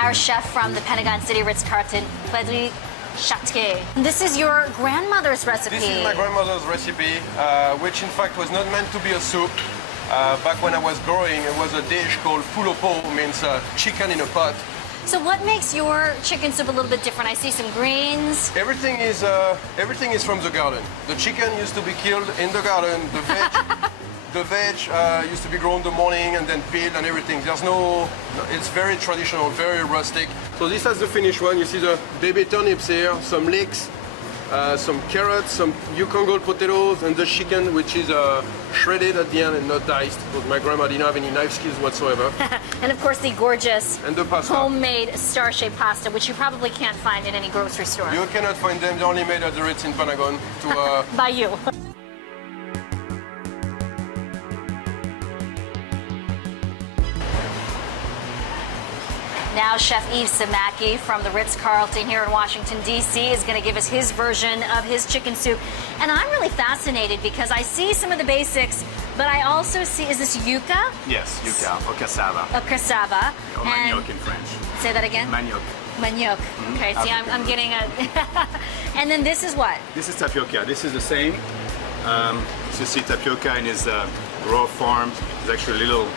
our chef from the Pentagon City Ritz Carlton, Frédéric Châtier. This is your grandmother's recipe. This is my grandmother's recipe, which in fact was not meant to be a soup. Back when I was growing, it was a dish called poulet au pot, means chicken in a pot. So what makes your chicken soup a little bit different? I see some greens. Everything is from the garden. The chicken used to be killed in the garden. The veg used to be grown in the morning and then peeled and everything. It's very traditional, very rustic. So this is the finished one. You see the baby turnips here, some leeks, some carrots, some Yukon potatoes, and the chicken, which is shredded at the end and not diced, because my grandma didn't have any knife skills whatsoever. And of course the gorgeous and the pasta. Homemade star-shaped pasta, which you probably can't find in any grocery store. You cannot find them. They're only made at the Ritz in Pentagon. By you. Now Chef Yves Samaki from the Ritz-Carlton here in Washington, D.C. is going to give us his version of his chicken soup. And I'm really fascinated because I see some of the basics, but I also see, is this yuca? Yes, yuca or cassava. A cassava. Or manioc in French. Say that again? Manioc. Manioc. Mm-hmm. Okay, see, I'm getting a... And then this is what? This is tapioca. This is the same. So you see tapioca in its raw form. It's actually little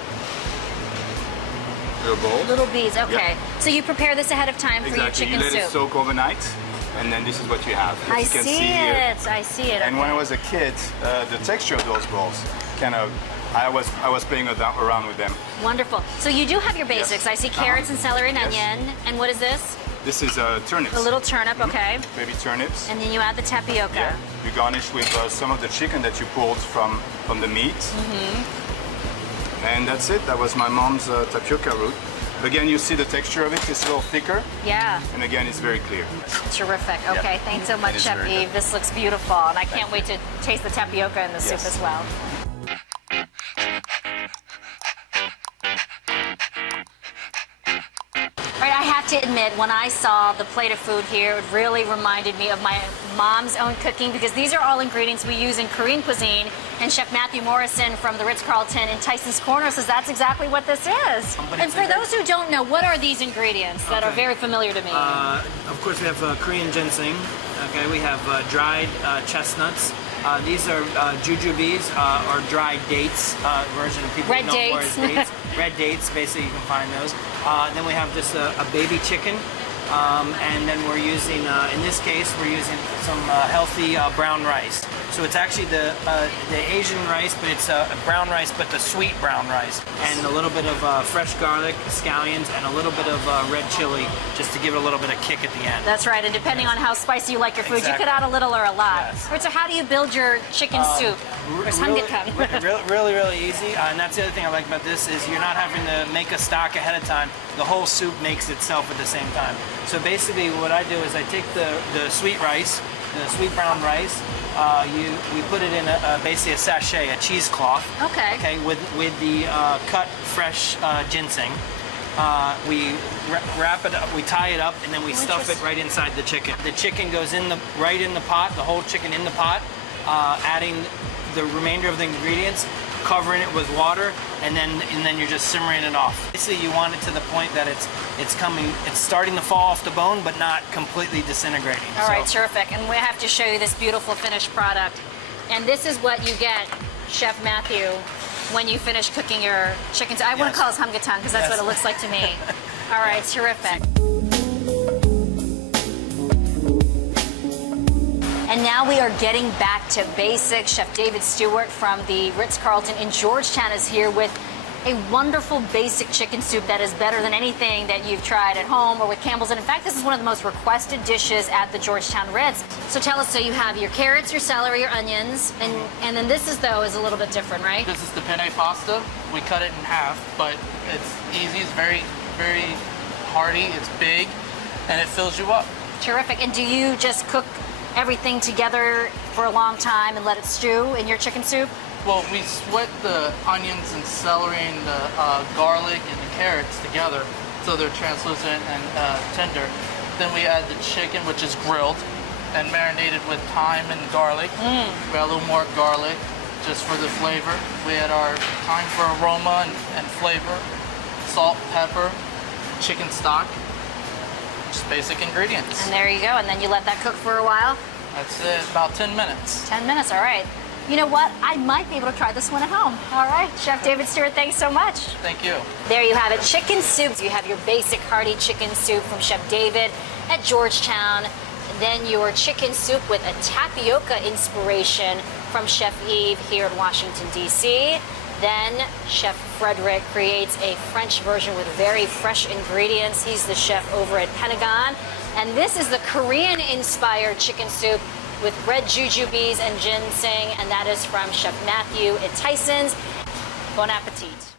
bowl. Little beads, okay. Yep. So you prepare this ahead of time for your chicken soup. You let soup. it soak overnight, and then this is what you have. As I you can see here. it. I see it. And okay. when I was a kid, the texture of those bowls, kind of, I was playing around with them. Wonderful. So you do have your basics. Yes. I see carrots and celery and Yes. onion. And what is this? This is turnips. A little turnip, okay. Baby turnips. And then you add the tapioca. Yeah. You garnish with some of the chicken that you pulled from the meat. Mm-hmm. And that's it. That was my mom's tapioca root. Again, you see the texture of it. It's a little thicker. Yeah. And again, it's very clear. Terrific. Okay, thanks so much, Chef Yves. This looks beautiful. And I can't wait to taste the tapioca in the soup as well. All right, I have to admit, when I saw the plate of food here, it really reminded me of my mom's own cooking, because these are all ingredients we use in Korean cuisine. And Chef Matthew Morrison from the Ritz-Carlton in Tyson's Corner says that's exactly what this is. And for those who don't know, what are these ingredients that are very familiar to me? Of course, we have Korean ginseng. Okay, we have dried chestnuts. These are jujubes, or dried dates, version of people Red know more as dates. dates. Red dates, basically, you can find those. Then we have just a baby chicken. And then we're using, in this case, we're using some healthy brown rice. So it's actually the Asian rice, but it's brown rice, but the sweet brown rice. And a little bit of fresh garlic, scallions, and a little bit of red chili, just to give it a little bit of kick at the end. That's right, and depending on how spicy you like your food, you could add a little or a lot. Yes. All right, so how do you build your chicken soup? Where's Really, really easy. And that's the other thing I like about this is you're not having to make a stock ahead of time. The whole soup makes itself at the same time. So basically what I do is I take the sweet rice, the sweet brown rice, we put it in basically a sachet, a cheesecloth. Okay. Okay, with the cut fresh ginseng. We wrap it up, we tie it up, and then we stuff it right inside the chicken. The chicken goes right in the pot, the whole chicken in the pot, adding the remainder of the ingredients, covering it with water, and then you're just simmering it off. Basically, you want it to the point that it's starting to fall off the bone, but not completely disintegrating. All right, terrific. And we have to show you this beautiful finished product. And this is what you get, Chef Matthew, when you finish cooking your chicken. I want to call this hamgatang because that's what it looks like to me. All right, terrific. And now we are getting back to basics. Chef David Stewart from the Ritz-Carlton in Georgetown is here with a wonderful basic chicken soup that is better than anything that you've tried at home or with Campbell's. And in fact, this is one of the most requested dishes at the Georgetown Ritz. So tell us, so you have your carrots, your celery, your onions, and then this is a little bit different, right? This is the penne pasta. We cut it in half, but it's easy, it's very, very hearty, it's big, and it fills you up. Terrific. And do you just cook everything together for a long time and let it stew in your chicken soup? Well, we sweat the onions and celery and the garlic and the carrots together so they're translucent and tender. Then we add the chicken, which is grilled and marinated with thyme and garlic. We add a little more garlic just for the flavor. We add our thyme for aroma and flavor, salt, pepper, chicken stock, Just basic ingredients. And there you go. And then you let that cook for a while. That's it, about 10 minutes. 10 minutes, all right. You know what? I might be able to try this one at home. All right, Chef David Stewart, thanks so much. Thank you. There you have it, chicken soup. You have your basic hearty chicken soup from Chef David at Georgetown. Then your chicken soup with a tapioca inspiration from Chef Eve here in Washington, D.C. Then Chef Frederick creates a French version with very fresh ingredients. He's the chef over at Pentagon. And this is the Korean-inspired chicken soup with red jujubes and ginseng, and that is from Chef Matthew at Tyson's. Bon appetit.